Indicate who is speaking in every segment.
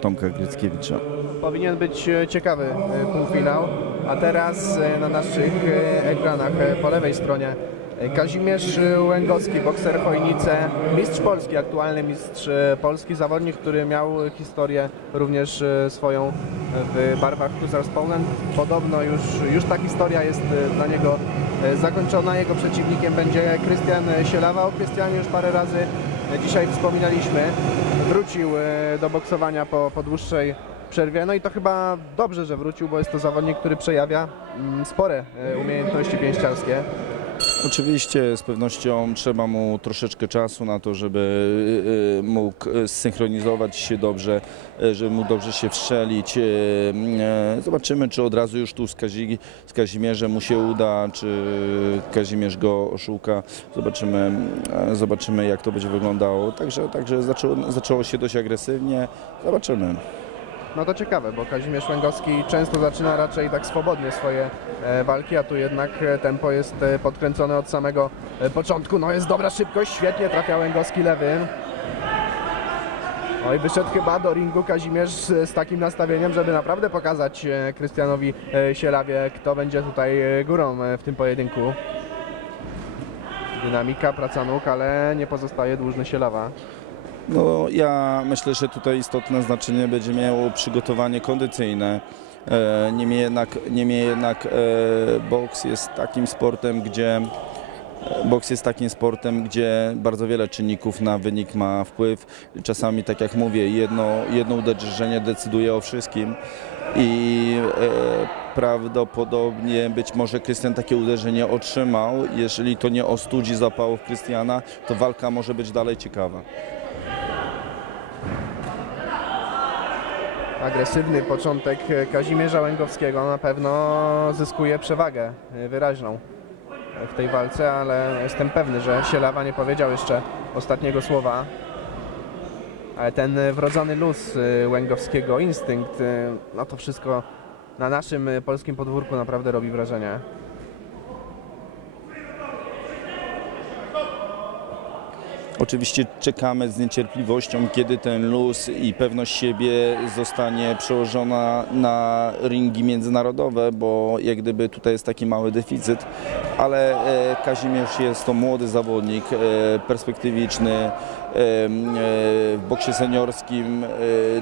Speaker 1: Tomka Gryckiewicza.
Speaker 2: Powinien być e, ciekawy e, półfinał, a teraz e, na naszych ekranach po lewej stronie Kazimierz Łęgowski, bokser Chojnice, mistrz Polski, aktualny mistrz Polski, zawodnik, który miał historię również swoją w barwach Poland. Podobno już, już ta historia jest dla niego zakończona. Jego przeciwnikiem będzie Krystian Sielawa. O Krystianie już parę razy e, dzisiaj wspominaliśmy. Wrócił e, do boksowania po, po dłuższej przerwie. No i to chyba dobrze, że wrócił, bo jest to zawodnik, który przejawia mm, spore e, umiejętności pięściarskie.
Speaker 1: Oczywiście z pewnością trzeba mu troszeczkę czasu na to, żeby y, y, mógł zsynchronizować się dobrze, y, żeby mógł dobrze się wstrzelić. Zobaczymy, czy od razu już tu z, Kazi, z Kazimierzem mu się uda, czy Kazimierz go oszuka. Zobaczymy, zobaczymy jak to będzie wyglądało. Także, także zaczęło, zaczęło się dość agresywnie. Zobaczymy.
Speaker 2: No to ciekawe, bo Kazimierz Łęgowski często zaczyna raczej tak swobodnie swoje e, walki, a tu jednak e, tempo jest e, podkręcone od samego początku. No jest dobra szybkość, świetnie trafia Łęgowski lewym. Oj, wyszedł chyba do ringu Kazimierz z, takim nastawieniem, żeby naprawdę pokazać Krystianowi Sielawie, kto będzie tutaj górą w tym pojedynku. Dynamika, praca nóg, ale nie pozostaje dłużny Sielawa.
Speaker 1: No, ja myślę, że tutaj istotne znaczenie będzie miało przygotowanie kondycyjne. E, Niemniej jednak, niemniej jednak e, boks jest takim sportem, gdzie e, boks jest takim sportem, gdzie bardzo wiele czynników na wynik ma wpływ. Czasami, tak jak mówię, jedno, jedno uderzenie decyduje o wszystkim i e, prawdopodobnie być może Krystian takie uderzenie otrzymał. Jeżeli to nie ostudzi zapałów Krystiana, to walka może być dalej ciekawa.
Speaker 2: Agresywny początek Kazimierza Łęgowskiego na pewno zyskuje przewagę wyraźną w tej walce, ale jestem pewny, że Sielawa nie powiedział jeszcze ostatniego słowa. Ale ten wrodzony luz y, Łęgowskiego, instynkt, y, no to wszystko na naszym y, polskim podwórku naprawdę robi wrażenie.
Speaker 1: Oczywiście czekamy z niecierpliwością, kiedy ten luz i pewność siebie zostanie przełożona na ringi międzynarodowe, bo jak gdyby tutaj jest taki mały deficyt, ale e, Kazimierz jest to młody zawodnik, e, perspektywiczny, w boksie seniorskim e,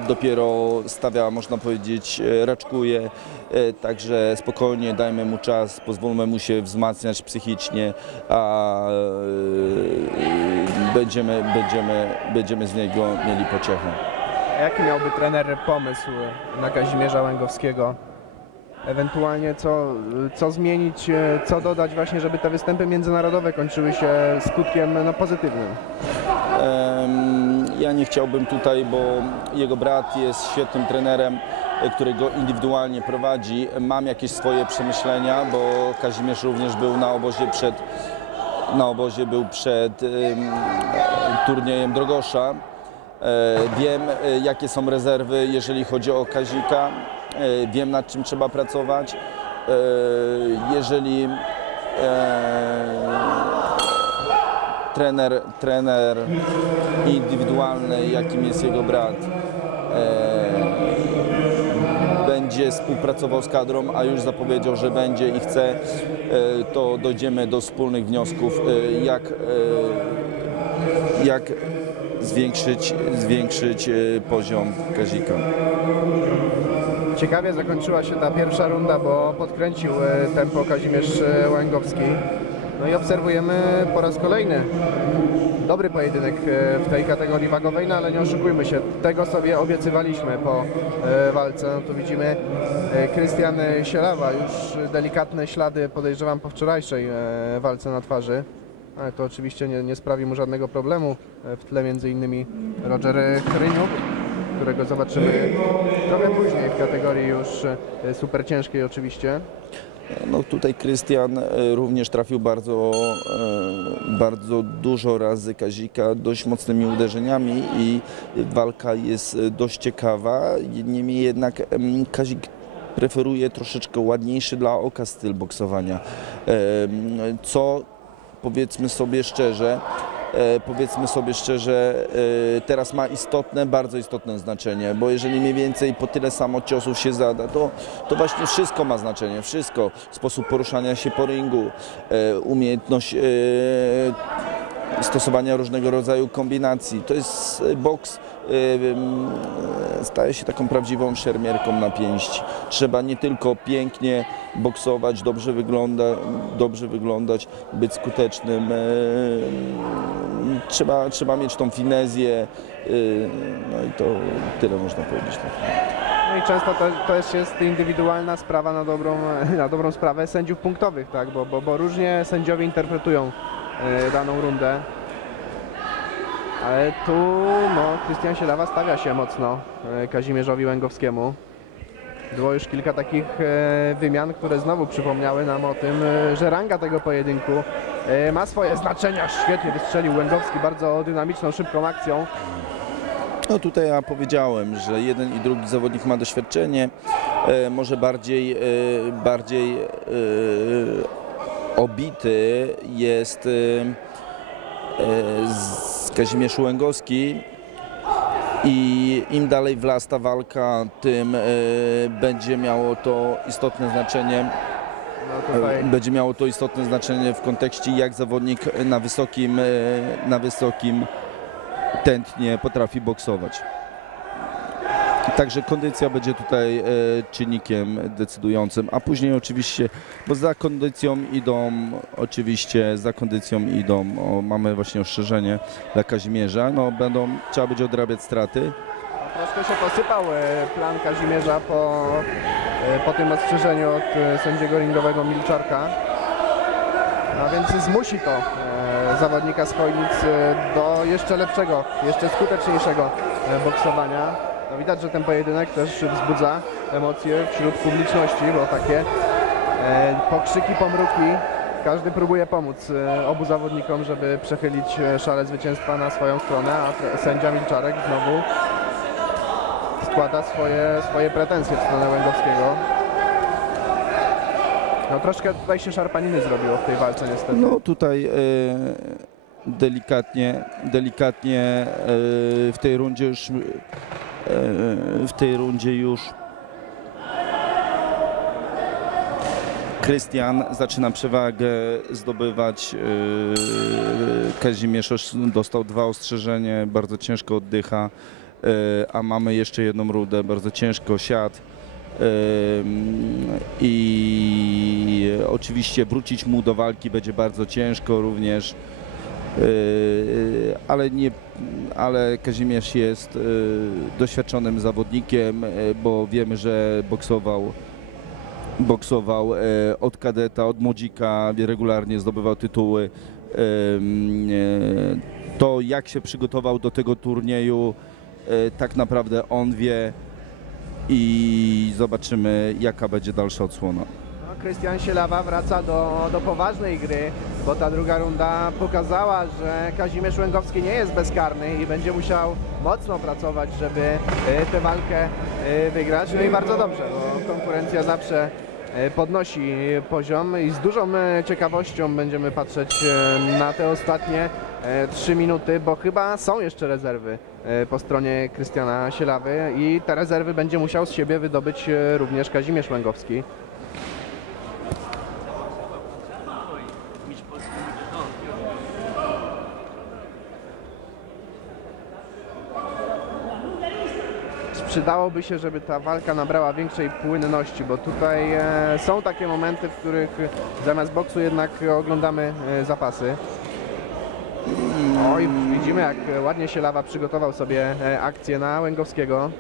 Speaker 1: dopiero stawia, można powiedzieć, e, raczkuje, e, także spokojnie dajmy mu czas, pozwólmy mu się wzmacniać psychicznie, a e, będziemy, będziemy, będziemy z niego mieli pociechę.
Speaker 2: Jaki miałby trener pomysł na Kazimierza Łęgowskiego? Ewentualnie co, co zmienić, e, co dodać właśnie, żeby te występy międzynarodowe kończyły się skutkiem no, pozytywnym.
Speaker 1: Ja nie chciałbym tutaj, bo jego brat jest świetnym trenerem, e, który go indywidualnie prowadzi. Mam jakieś swoje przemyślenia, bo Kazimierz również był na obozie przed, na obozie był przed em, turniejem Drogosza. E, Wiem, e, jakie są rezerwy, jeżeli chodzi o Kazika. Wiem, nad czym trzeba pracować. Jeżeli trener, trener indywidualny, jakim jest jego brat, e, będzie współpracował z kadrą, a już zapowiedział, że będzie i chce, e, to dojdziemy do wspólnych wniosków, e, jak, e, jak zwiększyć, zwiększyć e, poziom Kazika.
Speaker 2: Ciekawie zakończyła się ta pierwsza runda, bo podkręcił e, tempo Kazimierz Łęgowski. No i obserwujemy po raz kolejny dobry pojedynek e, w tej kategorii wagowej, no ale nie oszukujmy się, tego sobie obiecywaliśmy po e, walce. No tu widzimy e, Krystian Sielawa, już delikatne ślady podejrzewam po wczorajszej walce na twarzy. Ale to oczywiście nie, nie sprawi mu żadnego problemu. W tle między innymi Roger Chryniuk, którego zobaczymy trochę później w kategorii już super ciężkiej oczywiście.
Speaker 1: No tutaj Krystian e, również trafił bardzo, e, bardzo dużo razy Kazika dość mocnymi uderzeniami i walka jest e, dość ciekawa. Niemniej jednak Kazik preferuje troszeczkę ładniejszy dla oka styl boksowania, co powiedzmy sobie szczerze, powiedzmy sobie szczerze, e, teraz ma istotne, bardzo istotne znaczenie, bo jeżeli mniej więcej po tyle samo ciosów się zada, to, to właśnie wszystko ma znaczenie, wszystko. Sposób poruszania się po ringu, e, umiejętność e, stosowania różnego rodzaju kombinacji. To jest e, boks, e, e, staje się taką prawdziwą szermierką na pięści. Trzeba nie tylko pięknie boksować, dobrze, wygląda, dobrze wyglądać, być skutecznym. Trzeba, trzeba mieć tą finezję. No i to tyle można powiedzieć.
Speaker 2: No i często to, też jest indywidualna sprawa na dobrą, na dobrą sprawę sędziów punktowych, tak? bo, bo, bo różnie sędziowie interpretują daną rundę. Ale tu no, Krystian Sielawa stawia się mocno e, Kazimierzowi Łęgowskiemu. Było już kilka takich e, wymian, które znowu przypomniały nam o tym, e, że ranga tego pojedynku e, ma swoje znaczenia. Świetnie wystrzelił Łęgowski bardzo dynamiczną, szybką akcją.
Speaker 1: No tutaj ja powiedziałem, że jeden i drugi zawodnik ma doświadczenie, e, może bardziej, e, bardziej e, obity jest e, z Kazimierz Łęgowski i im dalej w las ta walka, tym e, będzie miało to istotne znaczenie
Speaker 2: No
Speaker 1: będzie miało to istotne znaczenie w kontekście jak zawodnik na wysokim, na wysokim tętnie potrafi boksować. Także kondycja będzie tutaj e, czynnikiem decydującym, a później oczywiście, bo za kondycją idą, oczywiście za kondycją idą, o, mamy właśnie ostrzeżenie dla Kazimierza, no będą, trzeba będzie odrabiać straty,
Speaker 2: Troszkę się posypał e, plan Kazimierza po, e, po tym ostrzeżeniu od sędziego ringowego Milczarka. A więc zmusi to zawodnika z Chojnic do jeszcze lepszego, jeszcze skuteczniejszego boksowania. No widać, że ten pojedynek też wzbudza emocje wśród publiczności, bo takie e, pokrzyki, pomruki. Każdy próbuje pomóc e, obu zawodnikom, żeby przechylić e, szale zwycięstwa na swoją stronę, a sędzia Milczarek znowu składa swoje, swoje pretensje w stronę Łęgowskiego. No troszkę tutaj się szarpaniny zrobiło w tej walce niestety.
Speaker 1: No tutaj delikatnie, delikatnie w tej rundzie już w tej rundzie już Krystian zaczyna przewagę zdobywać. e, Kazimierz os- dostał dwa ostrzeżenie, bardzo ciężko oddycha, e, a mamy jeszcze jedną rudę, bardzo ciężko siadł. Ym, I oczywiście wrócić mu do walki będzie bardzo ciężko również, Yy, ale, nie, ale Kazimierz jest yy, doświadczonym zawodnikiem, bo wiemy, że boksował, boksował od kadeta, od młodzika, regularnie zdobywał tytuły. To jak się przygotował do tego turnieju, tak naprawdę on wie i zobaczymy jaka będzie dalsza odsłona.
Speaker 2: Krystian Sielawa wraca do, do poważnej gry, bo ta druga runda pokazała, że Kazimierz Łęgowski nie jest bezkarny i będzie musiał mocno pracować, żeby e, tę walkę e, wygrać. No i bardzo dobrze, bo konkurencja zawsze e, podnosi poziom i z dużą ciekawością będziemy patrzeć na te ostatnie e, trzy minuty, bo chyba są jeszcze rezerwy po stronie Krystiana Sielawy i te rezerwy będzie musiał z siebie wydobyć również Kazimierz Łęgowski. Przydałoby się, żeby ta walka nabrała większej płynności, bo tutaj e, są takie momenty, w których zamiast boksu jednak oglądamy e, zapasy. Oj, widzimy jak ładnie się Lawa przygotował sobie e, akcję na Łęgowskiego.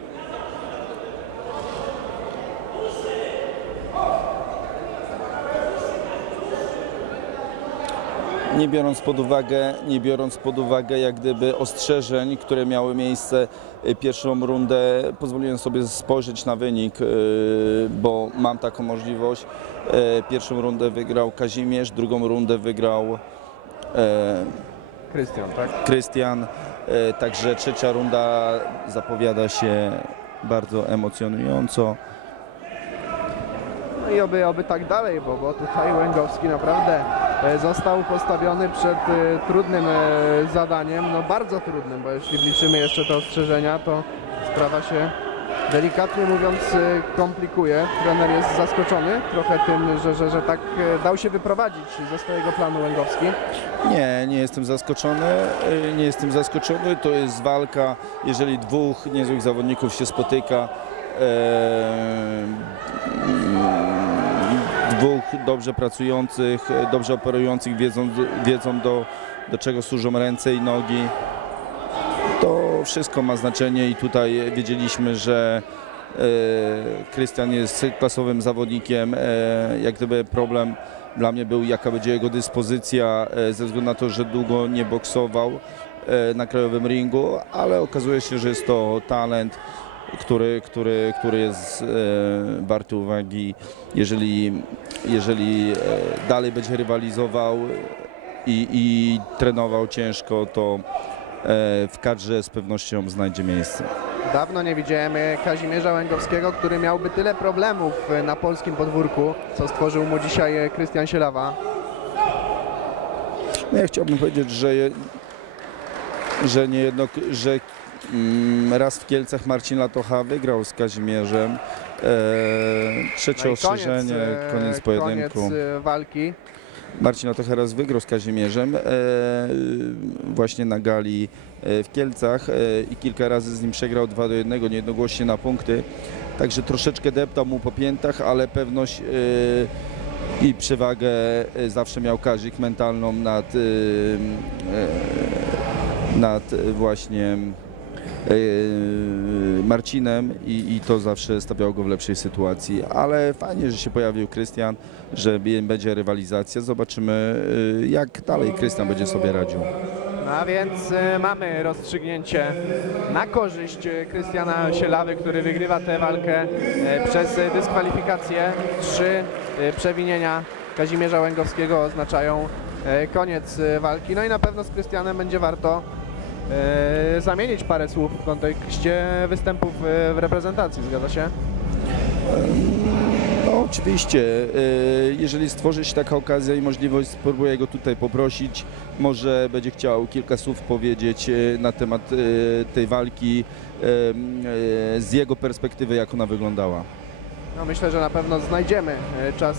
Speaker 1: Nie biorąc pod uwagę, nie biorąc pod uwagę jak gdyby ostrzeżeń, które miały miejsce y, pierwszą rundę, pozwoliłem sobie spojrzeć na wynik, y, bo mam taką możliwość. Y, Pierwszą rundę wygrał Kazimierz, drugą rundę wygrał
Speaker 2: Krystian, tak?
Speaker 1: Krystian, także trzecia runda zapowiada się bardzo emocjonująco.
Speaker 2: No i oby, oby tak dalej, bo, bo tutaj Łęgowski naprawdę został postawiony przed e, trudnym e, zadaniem, no bardzo trudnym, bo jeśli wliczymy jeszcze te ostrzeżenia, to sprawa się delikatnie mówiąc e, komplikuje. Trener jest zaskoczony trochę tym, że, że, że tak e, dał się wyprowadzić ze swojego planu Łęgowski.
Speaker 1: Nie, nie jestem zaskoczony. Nie jestem zaskoczony. To jest walka, jeżeli dwóch niezłych zawodników się spotyka. e, mm, Dwóch dobrze pracujących, e, dobrze operujących, wiedzą, wiedzą do, do czego służą ręce i nogi. To wszystko ma znaczenie i tutaj wiedzieliśmy, że e, Krystian jest klasowym zawodnikiem. E, jak gdyby problem dla mnie był, jaka będzie jego dyspozycja, ze względu na to, że długo nie boksował na krajowym ringu, ale okazuje się, że jest to talent, który, który, który jest e, warty uwagi. Jeżeli, jeżeli e, dalej będzie rywalizował i, i trenował ciężko, to e, w kadrze z pewnością znajdzie miejsce.
Speaker 2: Dawno nie widziałem Kazimierza Łęgowskiego, który miałby tyle problemów na polskim podwórku, co stworzył mu dzisiaj Krystian Sielawa.
Speaker 1: No ja chciałbym powiedzieć, że, je- że nie jedno, że raz w Kielcach Marcin Latocha wygrał z Kazimierzem. E, trzecie
Speaker 2: No
Speaker 1: ostrzeżenie,
Speaker 2: e,
Speaker 1: koniec pojedynku.
Speaker 2: Koniec e, walki.
Speaker 1: Marcin Latocha raz wygrał z Kazimierzem e, właśnie na gali w Kielcach i kilka razy z nim przegrał 2 do 1, niejednogłośnie na punkty. Także troszeczkę deptał mu po piętach, ale pewność i przewagę zawsze miał Kazik mentalną nad, nad właśnie Marcinem i, i to zawsze stawiało go w lepszej sytuacji, ale fajnie, że się pojawił Krystian, że będzie rywalizacja. Zobaczymy e, jak dalej Krystian będzie sobie radził.
Speaker 2: No a więc e, mamy rozstrzygnięcie na korzyść e, Krystiana Sielawy, który wygrywa tę walkę e, przez e, dyskwalifikację. Trzy e, przewinienia Kazimierza Łęgowskiego oznaczają e, koniec e, walki. No i na pewno z Krystianem będzie warto e, zamienić parę słów w kontekście występów e, w reprezentacji, zgadza się?
Speaker 1: No oczywiście, e, jeżeli stworzy się taka okazja i możliwość, spróbuję go tutaj poprosić. Może będzie chciał kilka słów powiedzieć e, na temat e, tej walki e, e, z jego perspektywy, jak ona wyglądała.
Speaker 2: No myślę, że na pewno znajdziemy e, czas